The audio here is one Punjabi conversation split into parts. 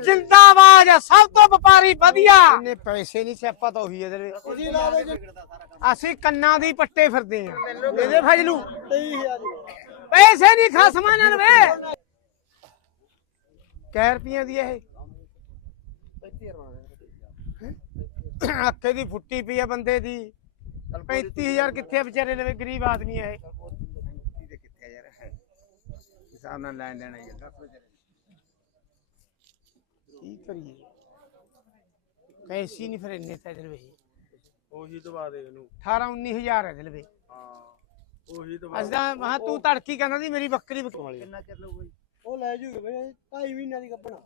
ਜਿੰਦਾਬਾਦ ਸਭ ਤੋਂ ਵਪਾਰੀ ਵਧੀਆ। ਇਹਨੇ ਪੈਸੇ ਨਹੀਂ ਸਿਆਪਾ ਤਾਂ ਉਹੀ ਇਹਦੇ ਤੁਸੀਂ ਲਾ ਲਓ ਜੀ। ਅਸੀਂ ਕੰਨਾਂ ਦੀ ਪੱਟੇ ਫਿਰਦੇ ਆ। ਇਹਦੇ ਫਜਲੂ 23000 ਦੀ ਪੈਸੇ ਨਹੀਂ ਖਸਮਾਂ ਨਾਲ ਵੇ। ਕੈ ਰੁਪਈਆਂ ਦੀ ਇਹ। 35000 ਅੱਖੇ ਦੀ ਫੁੱਟੀ ਪਈ ਆ ਬੰਦੇ ਦੀ। 35000 ਕਿੱਥੇ ਵਿਚਾਰੇ ਲਵੇ ਗਰੀਬ ਆਦਮੀ ਆ ਇਹ। ਕਿੱਥੇ ਯਾਰ? ਹੈ ਹਿਸਾਬ ਨਾਲ ਲੈਣ ਦੇਣਾ ਹੀ ਦੱਸ ਵਜੇ ਕੀ ਕਰੀਏ? ਪੈਸੇ ਨਹੀਂ ਫਿਰ ਇੰਨੇ ਤਾਂ ਇਹਦੇ ਲਵੇ ਉਹੀ ਦਵਾ ਦੇ ਇਹਨੂੰ। 18 19000 ਇਹਦੇ ਲਵੇ ਹਾਂ ਉਹੀ ਅਸੀਂ ਤਾਂ ਮਹਾ ਤੂੰ ਤੜਕੀ ਕਹਿੰਦਾ ਸੀ ਮੇਰੀ ਬੱਕਰੀ ਵਿਕਵਾਲੀ ਕਿੰਨਾ ਚਿਰ ਲਊਗਾ ਜੀ? ਉਹ ਲੈ ਜੂਗੇ ਬਈ 2.5 ਮਹੀਨਿਆਂ ਦੀ ਗੱਪਣਾ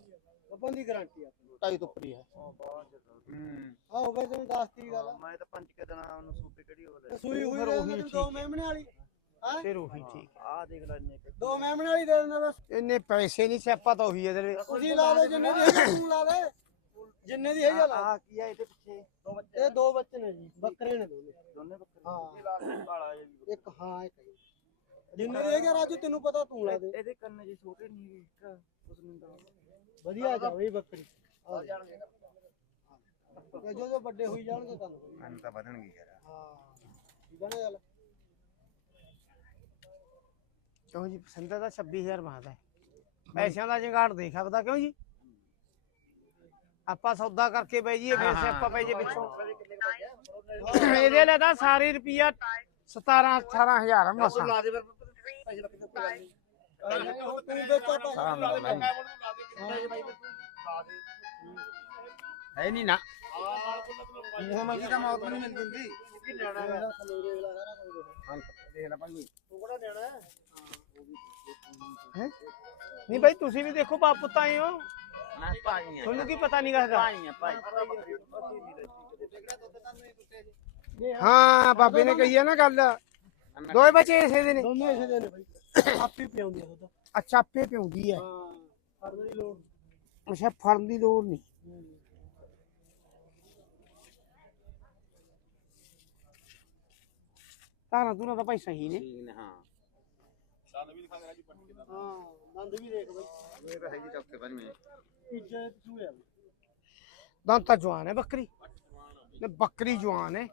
ਗੱਪਣ ਦੀ ਗਾਰੰਟੀ ਆ। ਢਾਈ ਤੋਂ ਉੱਪਰ ਹੀ ਹੈ ਹੂੰ। ਆਹੋ ਬਈ ਤੈਨੂੰ ਦੱਸਤੀ ਗੱਲ। ਮੈਂ ਤਾਂ ਪੰਜ ਕੇ ਦਿਨਾਂ ਉਹਨੂੰ ਸੂਪੇ ਕਿਹੜੀ ਹੋ ਤੇ ਸੂਈ ਹੋਈ ਫਿਰ ਦੇ ਉਹੀ। ਦੋ ਮਹਿਮਣੇ ਵਾਲੀ। ਹਾਂ? ਫਿਰ ਉਹੀ ਠੀਕ ਆ ਦੇਖ ਲੈ ਇੰਨੇ ਕੁ। ਦੋ ਮਹਿਮਣੇ ਵਾਲੀ ਦੇ ਦਿੰਦਾ ਬਸ। ਇਹਨੇ ਪੈਸੇ ਨਹੀਂ ਸਿਆਪਾ ਤਾਂ ਉਹੀ ਇਹਦੇ ਲਵੇ ਤੁਸੀਂ ਲਾ ਲਓ ਜਿੰਨੇ ਦੀ ਹੈਗੀ ਤੂੰ ਲਾ ਦੇ। ਜਿੰਨੇ ਦੀ ਹੈਗੀ ਆ ਲਾ ਆ ਕੀ ਆ ਇਹਦੇ ਪਿੱਛੇ? ਦੋ ਬੱਚੇ। ਇਹ ਦੋ ਬੱਚੇ ਨੇ ਜੀ ਬੱਕਰੇ ਨੇ ਦੋਨੇ। ਦੋਨੇ ਬੱਕਰੇ? ਹਾਂ। ਇਹ ਲਾਲ ਕਾਲਾ ਇਹ ਵੀ ਇੱਕ ਹਾਂ ਇੱਕ ਇਹ। ਜਿੰਨੇ ਦੀ ਹੈਗੀ ਆ ਰਾਜੂ ਤੈਨੂੰ ਪਤਾ ਤੂੰ ਲਾ ਦੇ। ਇਹਦੇ ਕੰਨ ਜੀ ਛੋਟੇ ਨਹੀਂ ਹੈਗੇ ਇੱਕ ਉਸ ਨੂੰ ਤਾਂ ਵਧੀਆ ਜਾਵੇ ਬੱਕਰੀ। ਆ ਜਾਣਗੇ। ਤੇ ਜਦੋਂ ਵੱਡੇ ਹੋਈ ਜਾਣਗੇ ਕੰਨ ਕੰਨ ਤਾਂ ਵਧਣਗੇ ਯਾਰ। ਹਾਂ। ਠੀਕ ਆ ਨਾ ਗੱਲ? ਕਿਉਂ ਜੀ? ਪਸੰਦ ਤਾਂ 26000 ਬਾਤ ਹੈ। ਪੈਸਿਆਂ ਦਾ ਜੰਗਾੜ ਦੇਖ ਆਪਦਾ ਕਿਉਂ ਜੀ? ਆਪਾਂ ਸੌਦਾ ਕਰਕੇ ਬਈ ਜੀ ਫਿਰ ਸਿਆਪਾ ਪੈ ਜੇ ਪਿੱਛੋਂ। ਇਹਦੇ ਲਈ ਤਾਂ ਸਾਰੇ ਰੁਪਿਆ 17 18000 ਮਸਾ ਦੇ ਫਿਰ ਪੈਸੇ ਲੱਗ ਤੇ ਕੋਈ ਤੂੰ ਵੇਚਾ ਤਾਂ ਹੈ ਨਹੀਂ ਨਾ। ਮੂੰਹ ਮੰਗੀ ਤਾਂ ਮੌਤ ਨਹੀਂ ਮਿਲ ਦਿੰਦੀ ਹਾਂ। ਦੇਖ ਲੈ ਭਾਈ। ਤੂੰ ਕਿਹੜਾ ਦੇਣਾ ਹੈ ਹੈ ਨਹੀਂ ਭਾਈ ਤੁਸੀਂ ਵੀ ਦੇਖੋ ਬਾਪ ਪੁੱਤ ਆਏ ਹੋ ਨਾ ਭਾਈ ਤੁਹਾਨੂੰ ਕੀ ਪਤਾ ਨਹੀਂ ਕਹਦਾ ਭਾਈ ਆ ਭਾਈ ਹਾਂ ਬਾਬੇ ਨੇ ਕਹੀ ਹੈ ਨਾ ਗੱਲ ਦੋਏ ਬੱਚੇ ਇਸੇ ਦੇ ਨੇ ਦੋਨੇ ਇਸੇ ਦੇ ਨੇ ਬਈ ਆਪੇ ਪਿਆਉਂਦੀ ਆ ਦੁੱਧ ਅੱਛਾ ਆਪੇ ਪਿਉਂਦੀ ਹੈ ਹਾਂ ਫੜਨ ਦੀ ਲੋੜ ਅੱਛਾ ਫੜਨ ਦੀ ਲੋੜ ਨਹੀਂ ਤਾਰਾਂ ਤੂੰ ਤਾਂ ਭਾਈ ਸਹੀ ਨੇ ਠੀਕ ਨੇ ਹਾਂ ਹਾਂ ਦੰਦ ਵੀ ਦੇਖ ਬਈ। ਇਹ ਤਾਂ ਹੈਗੀ ਚੌਥੇ ਪੰਜਵੇਂ। ਇੱਜ਼ਤ ਸੂਏ ਆ। ਬਈ। ਦੰਦ ਤਾਂ ਜਵਾਨ ਹੈ ਬੱਕਰੀ। ਨੇ ਬੱਕਰੀ ਜਵਾਨ ਹੈ।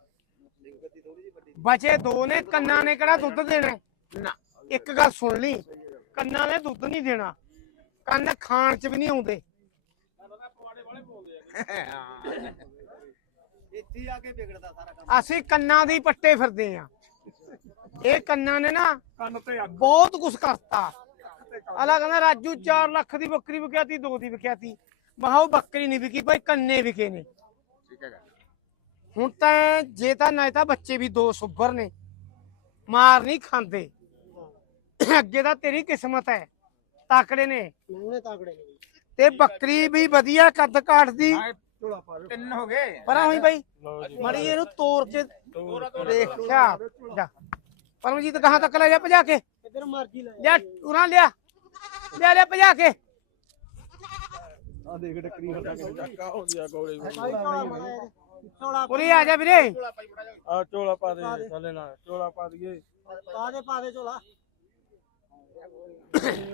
ਬਚੇ ਦੋ ਨੇ ਕੰਨਾਂ ਨੇ ਕਿਹੜਾ ਦੁੱਧ ਦੇਣਾ? ਹੈ? ਨਾ। ਇੱਕ ਗੱਲ ਸੁਣ ਲਈ ਕੰਨਾਂ ਨੇ ਦੁੱਧ ਨਹੀਂ ਦੇਣਾ। ਕੰਨ ਖਾਣ ਚ ਵੀ ਨਹੀਂ ਆਉਂਦੇ। ਇੱਥੇ ਆ ਕੇ ਵਿਗੜਦਾ ਸਾਰਾ ਕੰਮ। ਅਸੀਂ ਕੰਨਾਂ ਦੀ ਪੱਟੇ ਫਿਰਦੇ ਆ ਇਹ ਕੰਨਾਂ ਨੇ ਨਾ ਕੰਨ ਤੇ ਅੱਗ ਬਹੁਤ ਕੁਛ ਕਰਤਾ। ਅਲਾ ਕਹਿੰਦਾ ਰਾਜੂ 4 ਲੱਖ ਦੀ ਬੱਕਰੀ ਵਿਕਿਆਤੀ ਦੋ ਦੀ ਵਿਕਿਆਤੀ ਮਹਾ ਉਹ ਬੱਕਰੀ ਨਹੀਂ ਵਿਕੀ ਭਾਈ ਕੰਨੇ ਵਿਕੇ ਨੇ। ਠੀਕ ਹੈ ਹੁਣ ਤਾਂ ਜੇ ਤਾਂ ਨਾ ਤਾਂ ਬੱਚੇ ਵੀ ਦੋ ਸੁੱਬਰ ਨੇ। ਮਾਰ ਨਹੀਂ ਖਾਂਦੇ। ਅੱਗੇ ਤਾਂ ਤੇਰੀ ਕਿਸਮਤ ਹੈ। ਤਾਕੜੇ ਨੇ। ਮੂਹਰੇ ਤਾਕੜੇ ਨੇ। ਤੇ ਬੱਕਰੀ ਵੀ ਵਧੀਆ ਕੱਦ ਪਾ ਦੇ ਤਿੰਨ ਹੋ ਗਏ। ਪਰਾਂ ਹੋਈ ਬਾਈ। ਮੜੀ ਇਹਨੂੰ ਤੋੜ ਕੇ ਦੇਖਿਆ ਜਾ। ਪਰਮਜੀਤ ਕਹਾਂ ਤੱਕ ਲੈ ਜਾ ਭਜਾ ਕੇ। ਕਿੱਧਰ ਮਰਜ਼ੀ ਲੈ ਲਿਆ ਉਰਾਂ ਲਿਆ। ਲਿਆ ਲਿਆ ਭਜਾ ਕੇ। ਆ ਦੇਖ ਟੱਕਰੀ ਹਟਾ ਕੇ ਡੱਕਾ ਹੋ ਗਿਆ ਗੋਲੇ ਉਰੇ ਆ ਜਾ ਵੀਰੇ। ਆ ਝੋਲਾ ਪਾ ਦੇ ਥੱਲੇ ਨਾਲ ਝੋਲਾ ਪਾ ਦਈਏ। ਪਾ ਦੇ ਪਾ ਦੇ ਝੋਲਾ।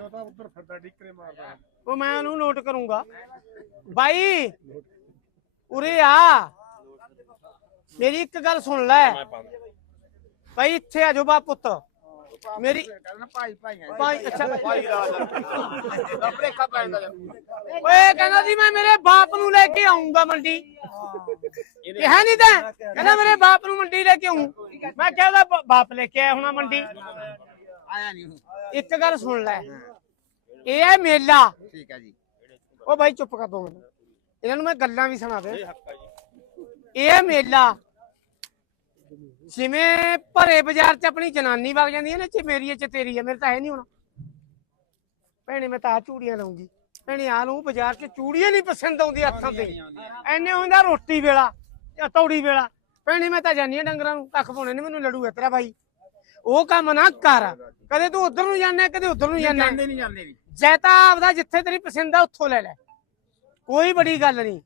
ਉਹ ਤਾਂ ਉੱਧਰ ਫਿਰਦਾ ਡਿੱਕਰੇ ਮਾਰਦਾ। ਉਹ ਮੈਂ ਉਹਨੂੰ ਨੋਟ ਕਰੂੰਗਾ। ਬਾਈ ਉਰੇ ਆ। ਮੇਰੀ ਇੱਕ ਗੱਲ ਸੁਣ ਲੈ। ਭਾਈ ਇੱਥੇ ਆ ਜਾਓ ਬਾ ਪੁੱਤ। ਮੇਰੀ ਭਾਈ ਭਾਈ। ਭਾਈ ਅੱਛਾ ਭਾਈ ਰਾਜ ਬ੍ਰੇਕਾ ਪੈਂਦਾ ਓਏ ਕਹਿੰਦਾ ਸੀ ਮੈਂ ਮੇਰੇ ਬਾਪ ਨੂੰ ਲੈ ਕੇ ਆਉਂਗਾ ਮੰਡੀ। ਕਿਹਾ ਨਹੀਂ ਤਾਂ? ਕਹਿੰਦਾ ਮੇਰੇ ਬਾਪ ਨੂੰ ਮੰਡੀ ਲੈ ਕੇ ਆਉਂ ਮੈਂ ਕਹਿੰਦਾ ਬਾਪ ਲੈ ਕੇ ਆਇਆ ਹੋਣਾ ਮੰਡੀ। ਆਇਆ ਨਹੀਂ ਇੱਕ ਗੱਲ ਸੁਣ ਲੈ। ਇਹ ਹੈ ਮੇਲਾ। ਠੀਕ ਹੈ ਜੀ। ਉਹ ਬਾਈ ਚੁੱਪ ਕਰ ਦੋ ਮਿੰਟ ਇਹਨਾਂ ਨੂੰ ਮੈਂ ਗੱਲਾਂ ਵੀ ਸੁਣਾ ਦੇ ਇਹ ਮੇਲਾ। ਜਿਵੇਂ ਭਰੇ ਬਾਜ਼ਾਰ 'ਚ ਆਪਣੀ ਜਨਾਨੀ ਵਗ ਜਾਂਦੀ ਹੈ ਨਾ ਚ ਮੇਰੀ ਹੈ ਚ ਤੇਰੀ ਹੈ ਮੇਰੇ ਤਾਂ ਹੈ ਨਹੀਂ ਹੁਣ। ਭੈਣੇ ਮੈਂ ਤਾਂ ਆ ਚੂੜੀਆਂ ਲਾਉਂਗੀ। ਭੈਣੇ ਆ ਲਊ ਬਾਜ਼ਾਰ 'ਚ ਚੂੜੀਆਂ ਨਹੀਂ ਪਸੰਦ ਆਉਂਦੀ ਹੱਥਾਂ ਤੇ। ਐਨੇ ਹੁੰਦਾ ਰੋਟੀ ਵੇਲਾ ਜਾਂ ਤੌੜੀ ਵੇਲਾ। ਭੈਣੇ ਮੈਂ ਤਾਂ ਜਾਨੀ ਆ ਡੰਗਰਾਂ ਨੂੰ ਕੱਖ ਪਾਉਣੇ ਨੇ ਮੈਨੂੰ ਲੜੂ ਤੇਰਾ ਬਾਈ। ਉਹ ਕੰਮ ਨਾ ਕਰ। ਕਦੇ ਤੂੰ ਉਧਰ ਨੂੰ ਜਾਂਦਾ ਕਦੇ ਉਧਰ ਨੂੰ ਜਾਂਦਾ। ਜਾਂਦੇ ਨਹੀਂ ਜਾਂਦੇ ਨਹੀਂ। ਜੈ ਤਾਂ ਆਪਦਾ ਜਿੱਥੇ ਤੇਰੀ ਪਸੰਦ ਆ ਉੱਥੋਂ ਲੈ ਲੈ। ਕੋਈ ਬੜੀ ਗੱਲ ਨਹੀਂ।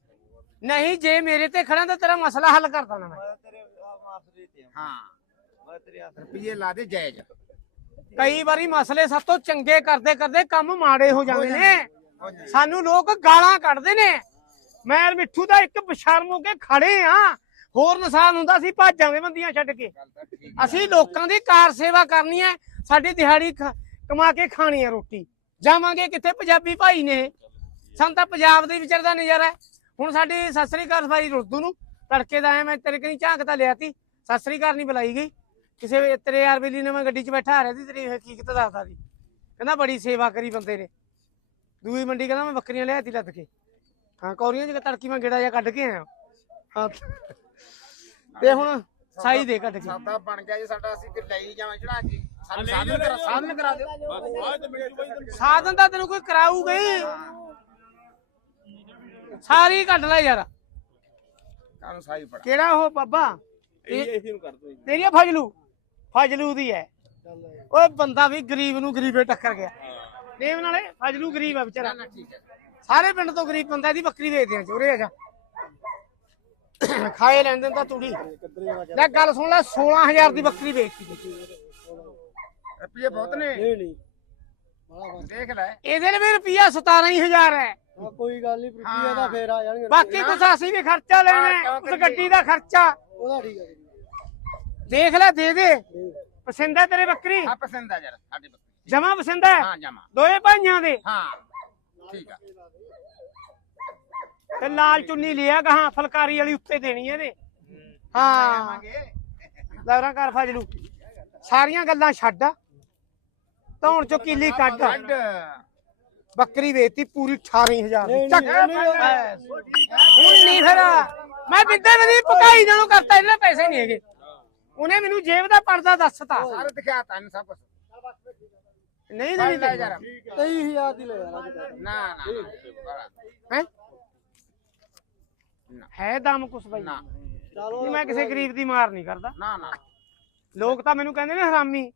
ਨਹੀਂ ਜੇ ਮੇਰੇ ਤੇ ਖੜਾ ਤਾਂ ਤੇਰਾ ਮਸਲਾ ਹੱਲ ਕਰ ਦੇਣਾ ਮੈਂ। ਹਾਂ। ਮੈਂ ਤੇਰੇ ਰੁਪਏ ਲਾ ਦੇ ਜਾਇਜ਼। ਕਈ ਵਾਰੀ ਮਸਲੇ ਸਭ ਤੋਂ ਚੰਗੇ ਕਰਦੇ ਕਰਦੇ ਕੰਮ ਮਾੜੇ ਹੋ ਜਾਂਦੇ ਨੇ। ਸਾਨੂੰ ਲੋਕ ਗਾਲਾਂ ਕੱਢਦੇ ਨੇ। ਮੈਂ ਮਿੱਠੂ ਦਾ ਇੱਕ ਬਸ਼ਰਮ ਹੋ ਕੇ ਖੜੇ ਆ। ਹੋਰ ਨੁਕਸਾਨ ਹੁੰਦਾ ਸੀ ਭਾਜਾਂਗੇ ਬੰਦੀਆਂ ਛੱਡ ਕੇ। ਅਸੀਂ ਲੋਕਾਂ ਦੀ ਕਾਰ ਸੇਵਾ ਕਰਨੀ ਹੈ। ਸਾਡੀ ਦਿਹਾੜੀ ਕਮਾ ਕੇ ਖਾਣੀ ਹੈ ਰੋਟੀ। ਜਾਵਾਂਗੇ ਕਿੱਥੇ ਪੰਜਾਬੀ ਭਾਈ ਨੇ ਸਾਨੂੰ ਤਾਂ ਪੰਜਾਬ ਦੇ ਵਿਚਾਰ ਦਾ ਨਜ਼ਾਰਾ ਹੁਣ ਸਾਡੀ ਸਤਿ ਸ੍ਰੀ ਅਕਾਲ ਭਾਈ ਰੁੱਦੂ ਨੂੰ। ਤੜਕੇ ਦਾ ਆਇਆ ਮੈਂ ਤੇਰੇ ਕਨੀ ਝਾਂਕ ਤਾਂ ਲਿਆ ਤੀ ਸਤਿ ਸ੍ਰੀ ਅਕਾਲ ਨਹੀਂ ਬੁਲਾਈ ਗਈ। ਕਿਸੇ ਵੇ- ਤੇਰੇ ਯਾਰ ਬੇਲੀ ਨੇ ਮੈਂ ਗੱਡੀ 'ਚ ਬੈਠਾ ਆ ਰਿਹਾ ਸੀ ਤੇਰੀ ਹਕੀਕਤ ਦੱਸਦਾ ਸੀ। ਕਹਿੰਦਾ ਬੜੀ ਸੇਵਾ ਕਰੀ ਬੰਦੇ ਨੇ। ਦੂਈ ਮੰਡੀ ਕਹਿੰਦਾ ਮੈਂ ਬੱਕਰੀਆਂ ਲਿਆਤੀ ਲੱਦ ਕੇ। ਹਾਂ ਕੌਰੀਆਂ ਚ ਤੜਕੀ ਮੈਂ ਗੇੜਾ ਜਿਹਾ ਕੱਢ ਕੇ ਆਇਆ। ਹਾਂ। ਤੇ ਹੁਣ ਸਾਈ ਦੇ ਕੱਢ ਕੇ। ਸਾਦਾ ਬਣ ਗਿਆ ਜੀ ਸਾਡਾ ਅਸੀਂ ਤੇ ਲਈ ਜਾਵਾਂ ਚੜਾ ਕੇ। ਸਾਨੂੰ ਸਾਧਨ ਕਰਾ ਸਾਧਨ ਕਰਾ ਦਿਓ। ਸਾਧਨ ਤਾਂ ਤੈਨੂੰ ਕੋਈ ਕਰਾਊਗਾ ਹੀ। ਸਾਰੀ ਕੱਢ ਲੈ ਯਾਰ। ਕਾਨੂੰ ਸਾਈ ਪੜਾ ਕਿਹੜਾ ਉਹ ਬਾਬਾ? ਇਹ ਇਹ ਨੂੰ ਕਰ ਦੋ ਜੀ। ਤੇਰੀ ਆ ਫਜਲੂ। ਫਜਲੂ ਦੀ ਹੈ ਓਏ ਬੰਦਾ ਵੀ ਗਰੀਬ ਨੂੰ ਗਰੀਬੇ ਟੱਕਰ ਗਿਆ। ਨੇਮ ਨਾਲੇ ਫਜਲੂ ਗਰੀਬ ਆ ਵਿਚਾਰਾ। ਸਾਰੇ ਪਿੰਡ ਤੋਂ ਗਰੀਬ ਬੰਦਾ ਦੀ ਬੱਕਰੀ ਵੇਚਦੇ ਆ ਚੋਰੇ ਆ ਜਾ। ਖਾਏ ਲੈਂਦੇ ਤਾਂ ਤੂੜੀ। ਲੈ ਗੱਲ ਸੁਣ ਲੈ 16000 ਦੀ ਬੱਕਰੀ ਵੇਚਤੀ। ਰੁਪਏ ਬਹੁਤ ਨੇ। ਨਹੀਂ ਨਹੀਂ। ਦੇਖ ਲੈ। ਇਹਦੇ ਲਈ ਵੀ ਰੁਪਿਆ 17000 ਹੈ ਹਾਂ, ਕੋਈ ਗੱਲ ਨਹੀਂ ਰੁਪਈਆ ਦਾ ਫੇਰ ਆ ਜਾਣਗੇ। ਬਾਕੀ ਕੁਛ ਅਸੀਂ ਵੀ ਖਰਚਾ ਲੈਣਾ ਹੈ, ਉਸ? ਗੱਡੀ ਦਾ ਖਰਚਾ। ਉਹਦਾ ਠੀਕ ਹੈ ਦੇਖ ਲੈ ਦੇ ਦੇ। ਪਸੰਦ ਹੈ ਤੇਰੇ ਬੱਕਰੀ? ਆ ਪਸੰਦ ਆ ਯਾਰ ਸਾਡੀ ਬੱਕਰੀ। ਜਮਾ ਪਸੰਦ ਹੈ ਹਾਂ ਜਮਾ। ਦੋਏ ਭਾਈਆਂ ਦੇ? ਹਾਂ ਠੀਕ ਆ। ਤੇ ਲਾਲ ਚੁੰਨੀ ਲਿਆ ਗਾਹਾਂ ਫਲਕਾਰੀ ਵਾਲੀ ਉੱਤੇ ਦੇਣੀ ਇਹਦੇ। ਹਾਂ। ਲਵਰਾਂ ਕਰ ਫਜਲੂ। ਸਾਰੀਆਂ ਗੱਲਾਂ ਛੱਡ। ਧੌਣ ਚੋਂ ਕੀਲੀ ਕੱਢ। ਕੱਢ ਬੱਕਰੀ ਵੇਚਤੀ ਪੂਰੀ 18000 ਦੀ। ਨਹੀਂ, ਚੱਕ। ਹੁਣ ਨਹੀਂ ਫਿਰ। ਮੈਂ ਬਿੰਦੇ ਵੀ ਪਕਾਈ ਜਾਣੂ ਕਰਤਾ ਇਹਨੇ ਪੈਸੇ ਨਹੀਂ ਹੈਗੇ। ਉਹਨੇ ਮੈਨੂੰ ਜੇਬ ਦਾ ਪਰਦਾ ਦੱਸਤਾ। ਸਾਰੇ ਦਿਖਾ ਤੈਨੂੰ ਸਭ ਕੁਝ ਨਹੀਂ ਨਹੀਂ ਲੈ ਯਾਰ 23000 ਦੀ ਲੈ ਯਾਰ ਅੱਜ ਕੱਲ੍ਹ। ਨਾ ਨਾ ਨਾ, ਹੈ। ਹੈ? ਦਮ ਕੁਛ ਬਈ। ਨਾ। ਮੈਂ ਕਿਸੇ ਗਰੀਬ ਦੀ ਮਾਰ ਨਹੀਂ ਕਰਦਾ। ਨਾ ਨਾ। ਲੋਕ ਤਾਂ ਮੈਨੂੰ ਕਹਿੰਦੇ ਨੇ ਹਰਾਮੀ।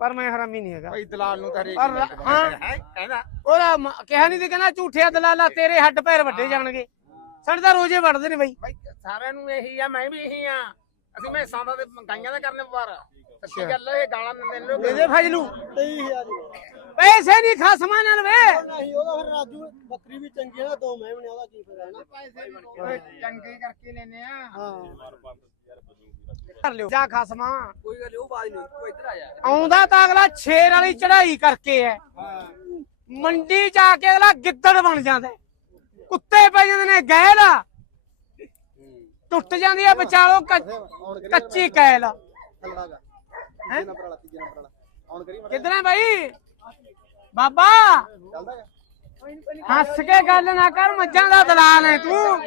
ਪਰ ਮੈਂ ਹਰਾਮੀ ਨਹੀਂ ਹੈਗਾ। ਭਾਈ ਦਲਾਲ ਨੂੰ ਤਾਂ ਹਰੇਕ ਔਰ ਮਿੰਟ ਹਾਂ। ਹੈ? ਕਹਿੰਦਾ ਉਹਦਾ ਮ- ਕਿਹਾ ਨਹੀਂ ਤੇ ਕਹਿੰਦਾ ਝੂਠਿਆ ਦਲਾਲਾ ਤੇਰੇ ਹੱਡ ਪੈਰ ਵੱਡੇ ਜਾਣਗੇ। ਸਾਡੇ ਤਾਂ ਰੋਜ਼ੇ ਵੜਦੇ ਨੇ ਬਈ। ਭਾਈ ਸਾਰਿਆਂ ਨੂੰ ਇਹੀ ਆ ਮੈਂ ਵੀ ਇਹੀ ਆ। ਅਸੀਂ ਮੈਂ ਸਾਦਾ ਤੇ ਗਾਈਆਂ ਦਾ ਕਰਨੇ ਵਪਾਰ। ਸੱਚੀ ਗੱਲ ਹੈ ਇਹ ਗਾਲਾਂ ਦਿੰਦੇ ਨੇ ਲੋਕ। ਦੇ ਦੇ ਫਜਲੂ 23000 ਦੀ ਪੈਸੇ ਨਹੀਂ ਖਸਮਾਂ ਨਾਲ ਵੇ। ਨਹੀਂ ਉਹਦਾ ਫਿਰ ਰਾਜੂ ਬੱਕਰੀ ਵੀ ਚੰਗੀ ਹੈ ਨਾ ਦੋ ਮਹਿਮਣੇ ਉਹਦਾ ਕੀ ਫਾਇਦਾ ਹੈ ਨਾ? ਚੰਗੇ ਕਰਕੇ ਲੈਨੇ ਆ। ਹਾਂ। ਕਰ ਲਿਓ। ਜਾ ਖਸਮਾਂ ਕੋਈ ਗੱਲ ਉਹ ਬਾਤ ਨਹੀਂ ਤੂੰ ਇੱਧਰ ਆ ਜਾ। ਆਉਂਦਾ ਤਾਂ ਅਗਲਾ ਛੇਰ ਵਾਲੀ ਚੜਾਈ ਕਰਕੇ ਐ ਮੰਡੀ ਜਾ ਕੇ ਅਗਲਾ ਗਿੱਦੜ ਬਣ ਜਾਂਦਾ। ਕੁੱਤੇ ਪੈ ਜਾਂਦੇ ਨੇ ਗੈਲ। ਟੁੱਟ ਜਾਂਦੀ ਹੈ ਵਿਚਾਲੋ ਕੱਚੀ ਕੈਲ ਕਿੱਧਰ ਬਾਈ? ਬਾਬਾ! ਹੱਸ ਕੇ ਗੱਲ ਨਾ ਕਰ ਮੱਝਾਂ ਦਾ ਦਲਾਲ ਹੈ ਤੂੰ।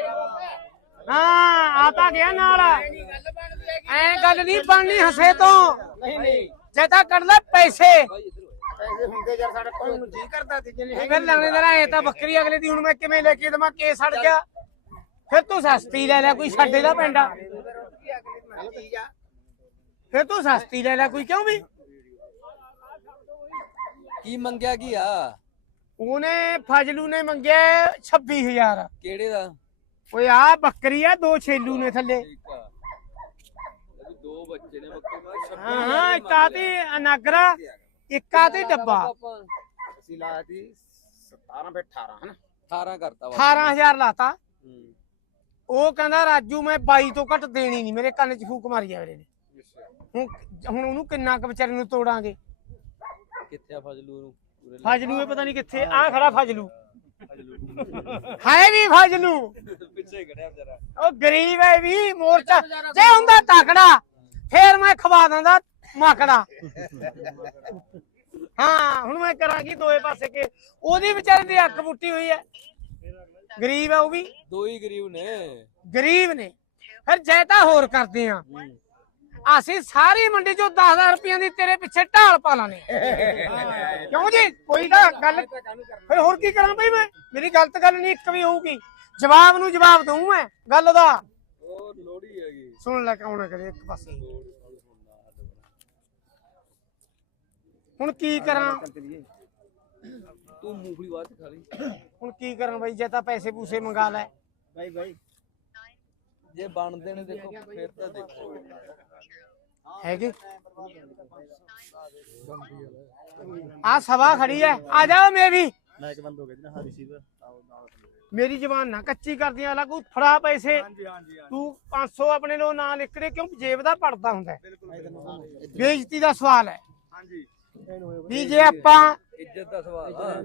ਹਾਂ ਆ ਤਾਂ ਗਿਆ ਨਾਲ। ਐ ਗੱਲ ਨਹੀਂ ਬਣਨੀ ਹੱਸੇ ਤੋਂ। ਨਹੀਂ ਨਹੀਂ ਜੇ ਤਾਂ ਕੱਢ ਲੈ ਪੈਸੇ। ਪੈਸੇ ਹੁੰਦੇ ਯਾਰ ਸਾਡੇ ਕੋਲ ਨੂੰ ਜੀ ਕਰਦਾ ਤੇ ਜਿਹਨੇ ਫਿਰ ਲਾਣੇਦਾਰ ਐ ਤਾਂ ਬੱਕਰੀ ਅਗਲੇ ਦੀ ਹੁਣ ਮੈਂ ਕਿਵੇਂ ਲੈ ਕੇ ਦੇਵਾਂ ਕੇ ਸੜ ਗਿਆ। ਫਿਰ ਤੂੰ ਸਸਤੀ ਲੈ ਲੈ ਕੋਈ ਸਾਡੇ ਦਾ ਪਿੰਡ ਫਿਰ ਤੂੰ ਸਸਤੀ ਲੈ ਲੈ ਕੋਈ ਕਿਉਂ ਵੀ? ਕੀ ਮੰਗਿਆ ਕੀ ਆ? ਉਹਨੇ ਫਜਲੂ ਨੇ ਮੰਗਿਆ 26000 ਕਿਹੜੇ ਦਾ? ਓਏ ਆ ਬੱਕਰੀ ਆ ਦੋ ਛੇਲੂ ਨੇ ਥੱਲੇ। ਠੀਕ ਆ। ਅਭੀ ਦੋ ਬੱਚੇ ਨੇ ਬੱਕਰੇ ਹਾਂ ਹਾਂ ਇੱਕ ਆ ਤੀ ਅਨਾਗਰਾ ਇੱਕ ਆ ਤੀ ਡੱਬਾ। ਅਸੀਂ ਲਾਇਆ ਸੀ 17 ਫੇ 18 ਹਨਾ? 18 ਕਰਤਾ ਵਾ 18000 ਲਾਤਾ। ਉਹ ਕਹਿੰਦਾ ਰਾਜੂ ਮੈਂ 22 ਤੋਂ ਘੱਟ ਦੇਣੀ ਨਹੀਂ। ਮੇਰੇ ਕੰਨ 'ਚ ਫੂਕ ਮਾਰੀ ਆ ਮੇਰੇ ਨੇ। ਹੁਣ ਹੁਣ ਉਹਨੂੰ ਕਿੰਨਾ ਕੁ ਵਿਚਾਰੇ ਨੂੰ ਤੋੜਾਂਗੇ? ਕਿੱਥੇ ਆ ਫਜ਼ਲੂ ਨੂੰ? ਫਜਲੂ ਇਹ ਪਤਾ ਨਹੀਂ ਕਿੱਥੇ। ਆ ਖੜਾ ਫਜਲੂ। ਹੈ ਵੀ ਫਜਲੂ। ਪਿੱਛੇ ਖੜਿਆ ਵਿਚਾਰਾ। ਉਹ ਗਰੀਬ ਹੈ ਵੀ ਮੋਰਚਾ। ਜੇ ਹੁੰਦਾ ਤਕੜਾ ਫੇਰ ਮੈਂ ਖਵਾ ਦਿੰਦਾ ਮਕੜਾ। ਹਾਂ ਹੁਣ ਮੈਂ ਕਰਾਂਗੀ ਦੋਏ ਪਾਸੇ ਕੇ। ਉਹਦੀ ਵਿਚਾਰੇ ਦੀ ਅੱਖ ਬੁੱਟੀ ਹੋਈ ਹੈ। ਗਰੀਬ ਹੈ ਉਹ ਵੀ। ਦੋ ਹੀ ਗਰੀਬ ਨੇ। ਗਰੀਬ ਨੇ। ਫਿਰ ਜੈ ਤਾਂ ਹੋਰ ਕਰਦੇ ਆ। ਅਸੀਂ ਸਾਰੀ ਮੰਡੀ ਚੋਂ 10000 ਰੁਪਈਆਂ ਦੀ ਤੇਰੇ ਪਿੱਛੇ ਢਾਲ ਪਾ ਲਾਣੇ ਕਿਉਂ ਜੀ? ਕੋਈ ਤਾਂ ਗੱਲ ਫਿਰ ਹੋਰ ਕੀ ਕਰਾਂ ਬਈ ਮੈਂ? ਮੇਰੀ ਗਲਤ ਗੱਲ ਨਹੀਂ ਇੱਕ ਵੀ ਹੋਊਗੀ। ਜਵਾਬ ਨੂੰ ਜਵਾਬ ਦਊਂ ਮੈਂ ਗੱਲ ਦਾ। ਉਹ ਲੋੜੀ ਹੈਗੀ। ਸੁਣ ਲੈ ਕੌਣ ਕਦੇ ਇੱਕ ਪਾਸੇ। ਹੁਣ ਕੀ ਕਰਾਂ? ਤੂੰ ਮੂੰਗਫਲੀ ਬਾਅਦ ਖਾ ਲਈ। ਹੁਣ ਕੀ ਕਰਾਂ ਬਈ ਜੇ ਤਾਂ ਪੈਸੇ ਪੂਸੇ ਮੰਗਾ ਲੈ। ਬਾਈ ਬਾਈ। ਜੇ ਬਣਦੇ ਨੇ ਦੇਖੋ ਫਿਰ ਤਾਂ ਦੇਖੋ। ਹੈਗੇ? ਆ ਸਵਾ ਖੜੀ ਹੈ ਆ ਜਾਓ ਮੈਂ ਵੀ ਮੈਚ ਬੰਦ ਹੋ ਗਿਆ ਜੀ ਨਾ ਹਾਂ ਰਿਸੀਵਰ ਆਓ ਨਾਲ ਮੇਰੀ ਜ਼ਬਾਨ ਨਾ ਕੱਚੀ ਕਰਦੀਆਂ ਅਲੱਗ ਫੜਾ ਪੈਸੇ। ਹਾਂਜੀ ਹਾਂਜੀ ਤੂੰ 500 ਆਪਣੇ ਲੋ ਨਾ ਲਿਖੜੇ ਕਿਉਂ ਜੇਬ ਦਾ ਪੜਦਾ ਹੁੰਦਾ ਬੇਇੱਜ਼ਤੀ ਦਾ ਸਵਾਲ ਹੈ ਹਾਂਜੀ। ਵੀ ਜੇ ਆਪਾਂ ਇੱਜ਼ਤ ਦਾ ਸਵਾਲ ਆ।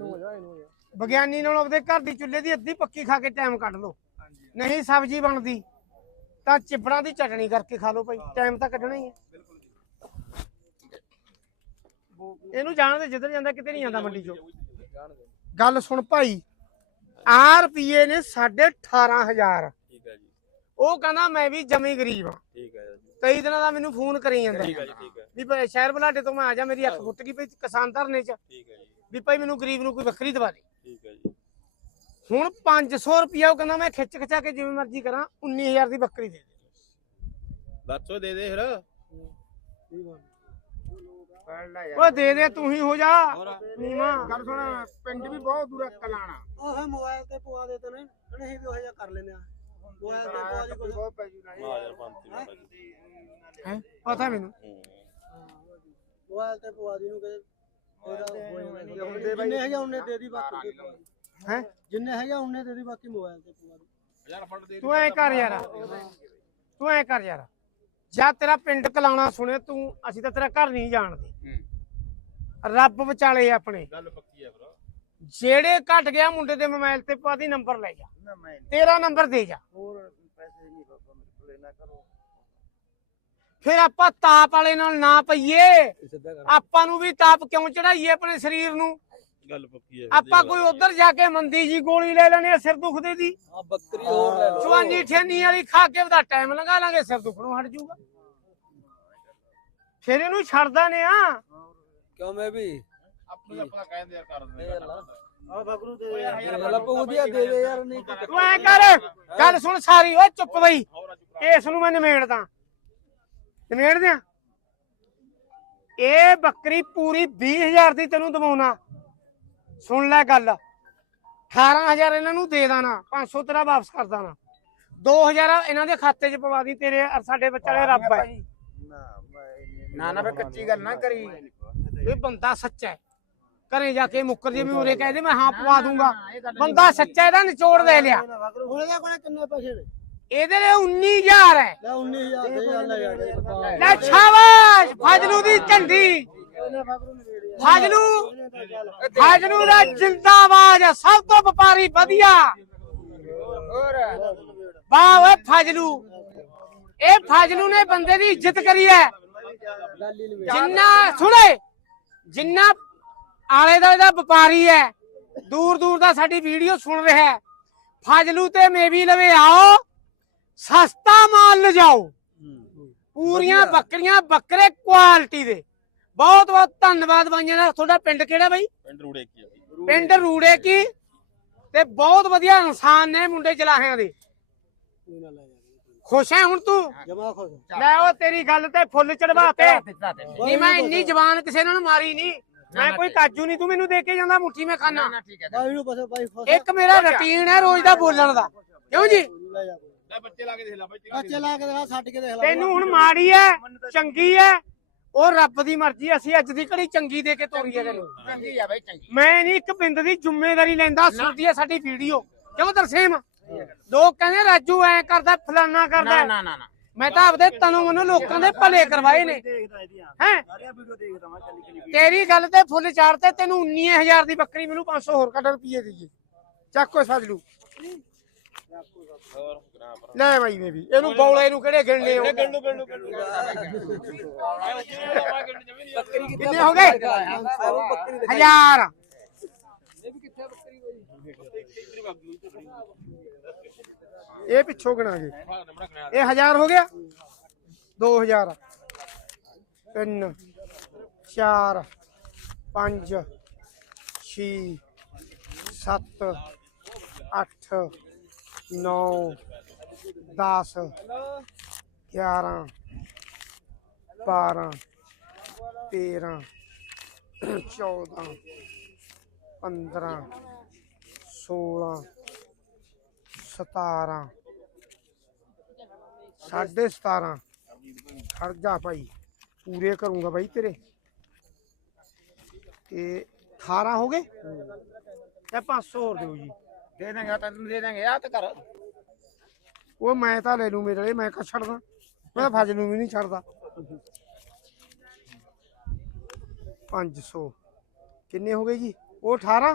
ਵਿਗਿਆਨੀ ਨਾਲ ਆਪਦੇ ਘਰ ਦੀ ਚੁੱਲ੍ਹੇ ਦੀ ਅੱਧੀ ਪੱਕੀ ਖਾ ਕੇ ਟਾਈਮ ਕੱਢ ਲਓ। ਨਹੀਂ ਸਬਜ਼ੀ ਬਣਦੀ ਤਾਂ ਚਿਬੜਾਂ ਦੀ ਚਟਣੀ ਕਰਕੇ ਖਾ ਲਓ ਭਾਈ ਟਾਈਮ ਤਾਂ ਕੱਢਣਾ ਹੀ ਹੈ ਇਹਨੂੰ ਜਾਣਦੇ ਜਿੱਧਰ ਜਾਂਦਾ ਕਿਤੇ ਨਹੀਂ ਜਾਂਦਾ ਮੰਡੀ ਚੋਂ। ਗੱਲ ਸੁਣ ਭਾਈ ਆ ਰੁਪਏ ਨੇ 18500 ਠੀਕ ਹੈ ਜੀ। ਉਹ ਕਹਿੰਦਾ ਮੈਂ ਵੀ ਜਮੀ ਗਰੀਬ ਆ ਠੀਕ ਹੈ ਜੀ। ਕਈ ਦਿਨਾਂ ਦਾ ਮੈਨੂੰ ਫੋਨ ਕਰੀ ਜਾਂਦਾ। ਠੀਕ ਹੈ ਜੀ ਠੀਕ ਹੈ। ਵੀ ਭਾਈ ਸ਼ਹਿਰ ਬਲਾਡੇ ਤੋਂ ਮੈਂ ਆ ਜਾ ਮੇਰੀ ਅੱਖ ਫੁੱਟ ਗਈ ਪਈ ਕਿਸਾਨ ਧਰਨੇ ਚ। ਠੀਕ ਹੈ ਜੀ। ਵੀ ਭਾਈ ਮੈਨੂੰ ਗਰੀਬ ਨੂੰ ਕੋਈ ਵੱਖਰੀ ਦਵਾ ਦੇ। ਠੀਕ ਹੈ ਜੀ। ਹੁਣ 500 ਰੁਪਿਆ ਉਹ ਕਹਿੰਦਾ ਮੈਂ ਖਿੱਚ ਖਿਚਾ ਕੇ ਜਿਵੇਂ ਮਰਜ਼ੀ ਕਰਾਂ 19000 ਦੀ ਬੱਕਰੀ ਦੇ ਦੇ। ਦੱਸੋ ਦੇ ਦੇ ਫਿਰ। ਓਏ ਦੇ ਦੇ ਤੂੰ ਹੀ ਹੋ ਜਾ। ਨੀਵਾ ਗੱਲ ਸੁਣ ਪਿੰਡ ਵੀ ਬਹੁਤ ਦੂਰ ਹੈ ਕਲਾਣਾ। ਉਹ ਮੋਬਾਈਲ ਤੇ ਪਵਾ ਦੇ ਤਨੇ ਨਹੀਂ ਵੀ ਉਹ ਜਿਹਾ ਕਰ ਲੈਨੇ ਆ ਮੋਬਾਈਲ ਤੇ ਪਵਾ ਦੀ ਕੋਈ ਬਹੁਤ ਪੈ ਜੂ ਨਾ ਆ ਯਾਰ ਬੰਤੀ ਹੈ? ਪਤਾ ਮੈਨੂੰ। ਮੋਬਾਈਲ ਤੇ ਪਵਾ ਦੀ ਨੂੰ ਕਿ ਜਿੰਨੇ ਹੈਗੇ ਉਹਨੇ ਦੇ ਦੀ ਬਾਕੀ ਹੈ? ਜਿੰਨੇ ਹੈਗੇ ਉਹਨੇ ਦੇ ਦੀ ਬਾਕੀ ਮੋਬਾਈਲ ਤੇ ਪਵਾ ਦੀ। ਯਾਰ ਫੜ ਦੇ ਤੂੰ ਐ ਕਰ ਯਾਰ। ਤੂੰ ਐ ਕਰ ਯਾਰ। ਜਾਂ ਤੇਰਾ ਪਿੰਡ ਕਲਾਉਣਾ ਸੁਣੇ ਤੂੰ ਅਸੀਂ ਤਾਂ ਤੇਰਾ ਘਰ ਨਹੀਂ ਜਾਣਦੇ। ਰੱਬ ਵਿਚਾਲੇ ਆਪਣੇ। ਗੱਲ ਪੱਕੀ ਹੈ ਫਿਰ ਜਿਹੜੇ ਘਟ ਗਿਆ ਮੁੰਡੇ ਦੇ ਮੋਬਾਈਲ ਤੇ ਪਾ ਦੀ ਨੰਬਰ ਲੈ ਜਾ। ਨਾ ਮੈਂ ਤੇਰਾ ਨੰਬਰ ਦੇ ਜਾ। ਹੋਰ ਪੈਸੇ ਨਹੀਂ ਬਾਬਾ ਮੇਰੇ ਕੋਲ ਨਾ ਕਰੋ। ਫਿਰ ਆਪਾਂ ਤਾਪ ਵਾਲੇ ਨਾਲ ਨਾ ਪਈਏ। ਆਪਾਂ ਨੂੰ ਵੀ ਤਾਪ ਕਿਉਂ ਚੜਾਈਏ ਆਪਣੇ ਸਰੀਰ ਨੂੰ? ਗੱਲ ਪੱਕੀ ਹੈ ਆਪਾਂ ਕੋਈ ਉਧਰ ਜਾ ਕੇ ਮੰਦੀ ਜੀ ਗੋਲੀ ਲੈ ਲੈਣੀ ਆ ਸਿਰ ਦੁਖਦੇ ਦੀ? ਆ ਬੱਕਰੀ ਹੋਰ ਲੈ ਲਓ। ਚਵਾਨੀ ਠੇਨੀ ਵਾਲੀ ਖਾ ਕੇ ਉਹਦਾ ਟਾਈਮ ਲਗਾ ਲਾਂਗੇ ਸਿਰ ਦੁਖਣੋਂ ਹਟ ਜਾਊਗਾ। ਫਿਰ ਇਹਨੂੰ ਛੱਡਦਾ ਨੇ ਆ। ਕਿਉਂ ਮੈਂ ਵੀ? ਆਪਣੀ ਆਪਣਾ ਕਹਿੰਦੇ ਯਾਰ ਕਰ ਦੇ ਯਾਰ ਲਾ ਆ ਬਗਰੂ ਦੇ ਗੱਲ ਪਉਂਦੀਆ ਦੇ ਦੇ ਯਾਰ ਨਹੀਂ ਤੂੰ ਐ ਕਰ ਗੱਲ ਸੁਣ ਸਾਰੀ ਓ ਚੁੱਪ ਬਈ। ਇਸ ਨੂੰ ਮੈਂ ਨਿਮੇੜਦਾ। ਨਿਮੇੜ ਦਿਆਂ ਇਹ ਬੱਕਰੀ ਪੂਰੀ 20000 ਦੀ ਤੈਨੂੰ ਦਵਾਉਣਾ। ਸੁਣ ਲੈ ਗੱਲ। 18000 ਇਹਨਾਂ ਨੂੰ ਦੇ ਦਾਣਾ 500 ਤੇਰਾ ਵਾਪਸ ਕਰ ਦਾਣਾ 2000 ਇਹਨਾਂ ਦੇ ਖਾਤੇ 'ਚ ਪਵਾ ਦੀ ਤੇਰੇ ਔਰ ਸਾਡੇ ਵਿਚਾਲੇ ਰੱਬ ਹੈ। ਨਾ ਨਾ ਨਾ ਫਿਰ ਕੱਚੀ ਗੱਲ ਨਾ ਕਰੀ। ਇਹ ਬੰਦਾ ਸੱਚਾ ਹੈ। ਘਰੇ ਜਾ ਕੇ ਮੁੱਕਰ ਜੇ ਮੈਂ ਉਰੇ ਕਹਿ ਦੇ ਮੈਂ ਹਾਂ ਪਵਾ ਦੂੰਗਾ। ਬੰਦਾ ਸੱਚਾ ਇਹਦਾ ਨਿਚੋੜ ਲੈ ਲਿਆ। ਹੁਣ ਇਹਦੇ ਕੋਲ ਕਿੰਨੇ ਪੈਸੇ ਨੇ? ਇਹਦੇ ਲਈ 19000 ਹੈ। ਲੈ 19000 ਦੇ ਯਾਰ ਲੈ ਯਾਰ ਲੈ ਸ਼ਾਬਾਸ਼ ਫਜਲੂ ਦੀ ਝੰਡੀ। ਫਜਲੂ! ਫਜਲੂ ਦਾ ਜਿੰਦਾਬਾਦ ਸਭ ਤੋਂ ਵਪਾਰੀ ਵਧੀਆ। ਹੋਰ। ਵਾਹ ਓਏ ਫਜਲੂ। ਇਹ ਫਜਲੂ ਨੇ ਬੰਦੇ ਦੀ ਇੱਜ਼ਤ ਕਰੀ ਹੈ। ਜਿੰਨਾ ਸੁਣੇ ਜਿੰਨਾ ਆਲੇ ਦੁਆਲੇ ਦਾ ਵਪਾਰੀ ਹੈ ਦੂਰ ਦੂਰ ਦਾ ਸਾਡੀ ਵੀਡੀਓ ਸੁਣ ਰਿਹਾ ਹੈ। ਫਜਲੂ ਤੇ ਮੇਵੀ ਲਵੇ ਆਓ ਸਸਤਾ ਮਾਲ ਲਿਜਾਓ। ਪੂਰੀਆਂ ਬੱਕਰੀਆਂ ਬੱਕਰੇ ਕੁਆਲਿਟੀ ਦੇ। ਬਹੁਤ ਬਹੁਤ ਧੰਨਵਾਦ ਬਾਈਆਂ ਦਾ। ਤੁਹਾਡਾ ਪਿੰਡ ਕਿਹੜਾ ਬਾਈ? ਪਿੰਡ ਰੂੜੇ ਕੀ ਆ ਪਿੰਡ ਰੂੜੇ ਕੀ ਤੇ ਬਹੁਤ ਵਧੀਆ ਇਨਸਾਨ ਨੇ ਮੁੰਡੇ ਚਲਾਹਿਆਂ ਦੇ। ਖੁਸ਼ ਹੈ ਹੁਣ ਤੂੰ? ਜਮਾ ਖੁਸ਼ ਲੈ ਉਹ ਤੇਰੀ ਗੱਲ ਤੇ ਫੁੱਲ ਚੜਵਾਤੇ ਨਹੀਂ ਮੈਂ ਇੰਨੀ ਜ਼ਬਾਨ ਕਿਸੇ ਨਾਲ ਮਾਰੀ ਨਹੀਂ। ਮੈਂ ਕੋਈ ਕਾਜੂ ਨਹੀਂ ਤੂੰ ਮੈਨੂੰ ਦੇ ਕੇ ਜਾਂਦਾ ਮੁੱਠੀ ਮੈਂ ਖਾਣਾ ਨਾ ਨੂੰ ਖੁਸ਼ ਇੱਕ ਮੇਰਾ ਰੁਟੀਨ ਹੈ ਰੋਜ਼ ਦਾ ਬੋਲਣ ਦਾ। ਕਿਉਂ ਜੀ? ਲੈ ਜਾ ਲੈ ਬੱਚੇ ਲਾ ਕੇ ਦੇਖ ਲੈ ਬੱਚੇ ਲਾ ਕੇ ਦੇਖ ਛੱਡ ਕੇ ਦੇਖ ਲੈ ਤੈਨੂੰ ਹੁਣ ਮਾੜੀ ਹੈ ਚੰਗੀ ਹੈ ਉਹ ਰੱਬ ਦੀ ਮਰਜ਼ੀ ਹੈ, ਅਸੀਂ ਅੱਜ ਦੀ ਘੜੀ ਚੰਗੀ ਦੇ ਕੇ ਤੋਰੀਏ ਤੈਨੂੰ। ਚੰਗੀ ਆ ਬਈ ਚੰਗੀ। ਮੈਂ ਨਹੀਂ ਇੱਕ ਬਿੰਦ ਦੀ ਜ਼ਿੰਮੇਵਾਰੀ ਲੈਂਦਾ ਸੁਣਦੀ ਹੈ ਸਾਡੀ ਵੀਡੀਓ। ਕਿਉਂ ਤਰਸੇਮ ਲੋਕ ਕਹਿੰਦੇ ਰਾਜੂ ਐ ਕਰਦਾ ਫਲਾਨਾ ਕਰਦਾ। ਨਾ ਨਾ ਨਾ ਮੈਂ ਤਾਂ ਆਪਦੇ ਤਨੋਂ ਮਨੋਂ ਲੋਕਾਂ ਦੇ ਭਲੇ ਕਰਵਾਏ ਨੇ। ਹੈ? ਤੇਰੀ ਗੱਲ ਤੇ ਫੁੱਲ ਚਾੜ ਤੇ ਤੈਨੂੰ 19000 ਦੀ ਬੱਕਰੀ ਮੈਨੂੰ 500 ਹੋਰ ਕੱਢ ਰੁਪਏ ਦੀਏ ਚੱਕੋ ਸਾਜਲੂ। ਲੈ ਬਾਈ ਨੇ ਵੀ ਇਹਨੂੰ ਬੌਲੇ ਨੂੰ ਕਿਹੜੇ ਗਿਣਨੇ ਹੋ ਗੰਡੂ ਗੰਡੂ ਗੰਡੂ ਕਿੰਨੇ ਹੋ ਗਏ? ਹਜ਼ਾਰ। ਇਹ ਪਿੱਛੋਂ ਗਿਣਾਂਗੇ। ਇਹ ਹਜ਼ਾਰ ਹੋ ਗਿਆ? 2000 3 4 5 6 7 8 9 10 11 12 13 14 15 16 17 ਸਾਢੇ 17 ਖੜ ਜਾ ਭਾਈ ਪੂਰੇ ਕਰੂੰਗਾ ਭਾਈ ਤੇਰੇ ਤੇ 18 ਹੋ ਗਏ ਤੇ 500 ਹੋਰ ਦਿਓ ਜੀ ਦੇ ਦਾਂਗੇ ਤੈਨੂੰ ਦੇ ਦਾਂਗੇ ਆ ਤੇ ਕਰ ਉਹ ਮੈਂ ਤਾਂ ਲੈ ਲੂ ਮੇਰੇ ਲਈ ਮੈਂ ਕਾ ਛੱਡਦਾ ਮੈਂ ਤਾਂ ਫਜ ਨੂੰ ਵੀ ਨਹੀਂ ਛੱਡਦਾ 500 ਕਿੰਨੇ ਹੋ ਗਏ ਜੀ ਉਹ 18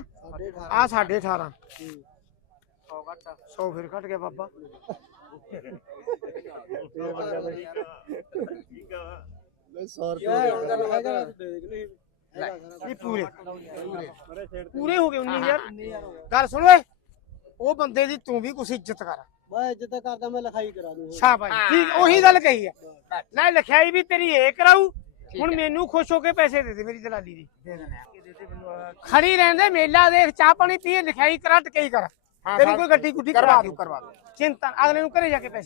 ਆ 18.5 100 ਫਿਰ ਘਟ ਗਿਆ ਬਾਬਾ ਇਹ ਪੂਰੇ ਪੂਰੇ ਹੋ ਗਏ 19000 ਗੱਲ ਸੁਣ ਓਏ ਉਹ ਬੰਦੇ ਦੀ ਤੂੰ ਵੀ ਕੁਛ ਇੱਜ਼ਤ ਕਰ। ਮੈਂ ਇੱਜ਼ਤ ਕਰਦਾ ਮੈਂ ਲਿਖਾਈ ਕਰਾ ਦੂੰ ਸ਼ਾਬਾਸ਼। ਠੀਕ ਉਹੀ ਗੱਲ ਕਹੀ ਆ। ਲੈ ਲਿਖਾਈ ਵੀ ਤੇਰੀ ਇਹ ਕਰਾਊ ਹੁਣ ਮੈਨੂੰ ਖੁਸ਼ ਹੋ ਕੇ ਪੈਸੇ ਦੇ ਦੇ ਮੇਰੀ ਦਲਾਲੀ ਦੀ। ਦੇ ਖੜੀ ਰਹਿੰਦੇ ਮੇਲਾ ਦੇਖ ਚਾਹ ਪਾਣੀ ਪੀਏ ਲਿਖਾਈ ਕਰਾ ਟਕਈ ਕਰ। ਤੈਨੂੰ ਕੋਈ ਗੱਡੀ ਗੁੱਡੀ ਕਰਵਾ ਕਰਾ ਦੂ ਦੂ। ਕਰਵਾ ਦੂ ਚਿੰਤਾ ਅਗਲੇ ਨੂੰ ਘਰੇ ਜਾ ਕੇ ਪੈਸੇ